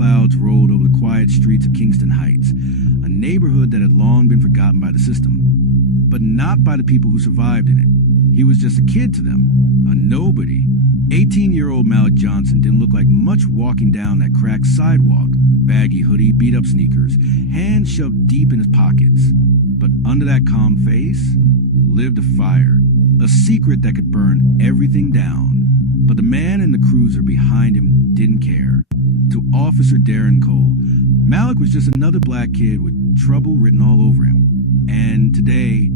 clouds rolled over the quiet streets of Kingston Heights, a neighborhood that had long been forgotten by the system, but not by the people who survived in it. He was just a kid to them, a nobody. 18-year-old Malik Johnson didn't look like much walking down that cracked sidewalk. Baggy hoodie, beat-up sneakers, hands shoved deep in his pockets. But under that calm face lived a fire, a secret that could burn everything down. But the man in the cruiser behind him didn't care. To Officer Darren Cole, Malik was just another black kid with trouble written all over him. And today,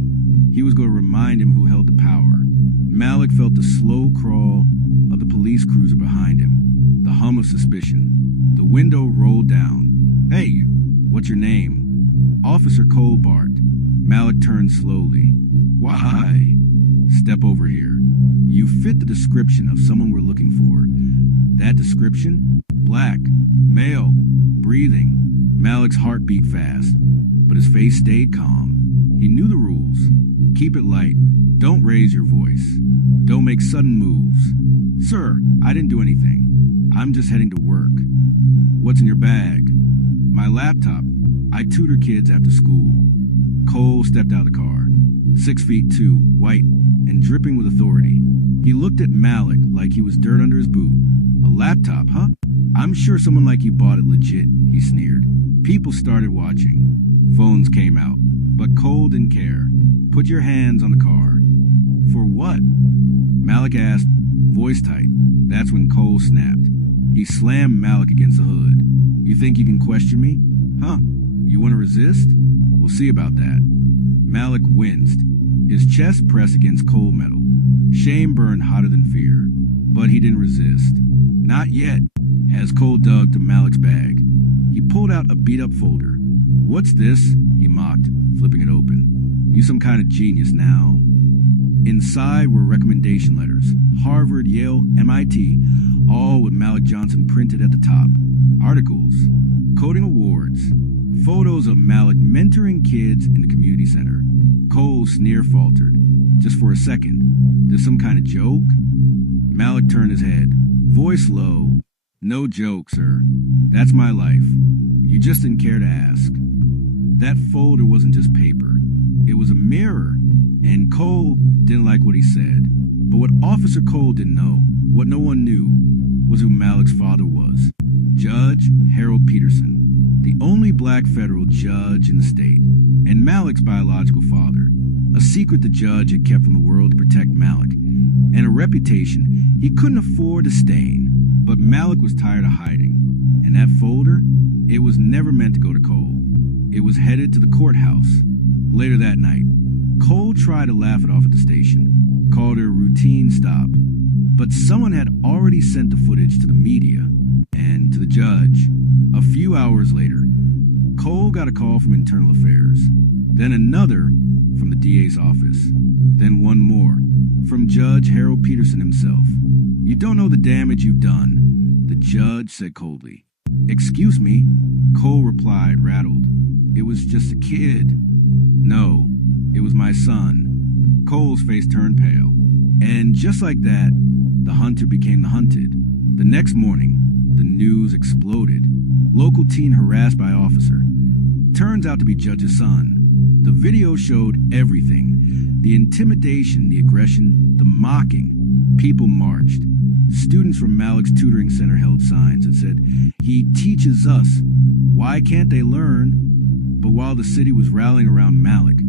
he was going to remind him who held the power. Malik felt the slow crawl of the police cruiser behind him, the hum of suspicion. The window rolled down. "Hey, what's your name?" Officer Cole barked. Malik turned slowly. "Why?" "Step over here. You fit the description of someone we're looking for." That description? Black, male, breathing. Malik's heart beat fast, but his face stayed calm. He knew the rules. Keep it light. Don't raise your voice. Don't make sudden moves. "Sir, I didn't do anything. I'm just heading to work." "What's in your bag?" "My laptop. I tutor kids after school." Cole stepped out of the car, 6'2", white, and dripping with authority. He looked at Malik like he was dirt under his boot. "A laptop, huh? I'm sure someone like you bought it legit," he sneered. People started watching. Phones came out, but Cole didn't care. "Put your hands on the car." "For what?" Malik asked, voice tight. That's when Cole snapped. He slammed Malik against the hood. "You think you can question me? Huh? You want to resist? We'll see about that." Malik winced. His chest pressed against cold metal. Shame burned hotter than fear, but he didn't resist. "Not yet." As Cole dug to Malik's bag, he pulled out a beat-up folder. "What's this?" he mocked, flipping it open. "You some kind of genius now." Inside were recommendation letters, Harvard, Yale, MIT, all with Malik Johnson printed at the top. Articles, coding awards, photos of Malik mentoring kids in the community center. Cole's sneer faltered. "Just for a second. This some kind of joke?" Malik turned his head, voice low. "No joke, sir. That's my life. You just didn't care to ask." That folder wasn't just paper. It was a mirror, and Cole didn't like what he said. But what Officer Cole didn't know, what no one knew, was who Malik's father was. Judge Harold Peterson, the only black federal judge in the state, and Malik's biological father. A secret the judge had kept from the world to protect Malik, and a reputation he couldn't afford to stain. But Malik was tired of hiding, and that folder, it was never meant to go to Cole. It was headed to the courthouse. Later that night, Cole tried to laugh it off at the station, called it a routine stop, but someone had already sent the footage to the media and to the judge. A few hours later, Cole got a call from Internal Affairs, then another from the DA's office, then one more from Judge Harold Peterson himself. "You don't know the damage you've done," the judge said coldly. "Excuse me," Cole replied, rattled. "It was just a kid." "No, it was my son." Cole's face turned pale. And just like that, the hunter became the hunted. The next morning, the news exploded. Local teen harassed by officer. Turns out to be Judge's son. The video showed everything. The intimidation, the aggression, the mocking. People marched. Students from Malik's tutoring center held signs that said, "He teaches us. Why can't they learn?" But while the city was rallying around Malik,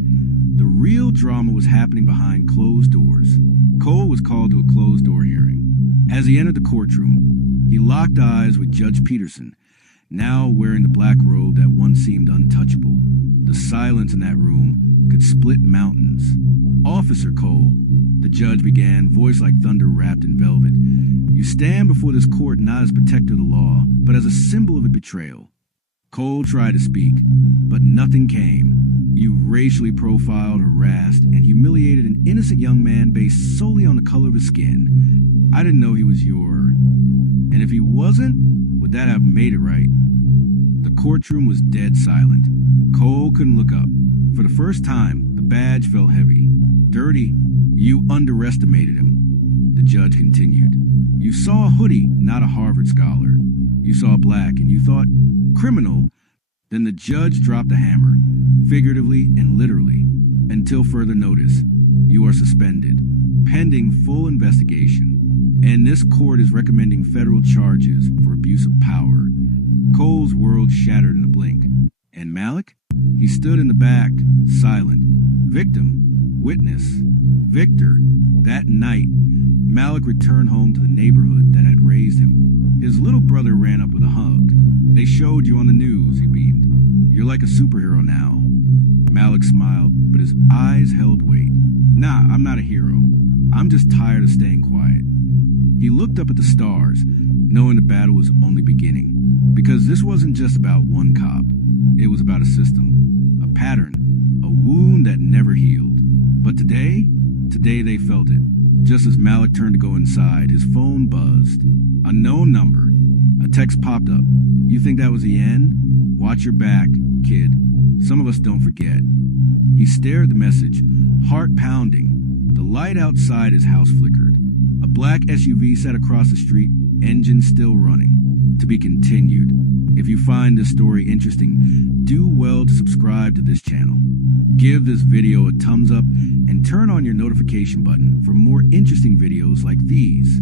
the real drama was happening behind closed doors. Cole was called to a closed-door hearing. As he entered the courtroom, he locked eyes with Judge Peterson, now wearing the black robe that once seemed untouchable. The silence in that room could split mountains. "Officer Cole," the judge began, voice like thunder wrapped in velvet, "you stand before this court not as protector of the law, but as a symbol of a betrayal." Cole tried to speak, but nothing came. "You racially profiled, harassed, and humiliated an innocent young man based solely on the color of his skin. I didn't know he was your... And if he wasn't, would that have made it right?" The courtroom was dead silent. Cole couldn't look up. For the first time, the badge felt heavy. "Dirty, you underestimated him," the judge continued. "You saw a hoodie, not a Harvard scholar. You saw black and you thought, criminal. Then the judge dropped the hammer, figuratively and literally. Until further notice, you are suspended, pending full investigation. And this court is recommending federal charges for abuse of power. Cole's world shattered in a blink. And Malik? He stood in the back, silent. Victim. Witness. Victor. That night, Malik returned home to the neighborhood that had raised him. His little brother ran up with a hug. They showed you on the news, he beamed. You're like a superhero now. Malik smiled, but his eyes held weight. Nah, I'm not a hero. I'm just tired of staying quiet. He looked up at the stars, knowing the battle was only beginning. Because this wasn't just about one cop. It was about a system, a pattern, a wound that never healed. But today they felt it. Just as Malik turned to go inside, his phone buzzed. Unknown number. A text popped up. You think that was the end? Watch your back, kid. Some of us don't forget. He stared at the message, heart pounding. The light outside his house flickered. A black SUV sat across the street, engine still running. To be continued. If you find this story interesting, do well to subscribe to this channel. Give this video a thumbs up and turn on your notification button for more interesting videos like these.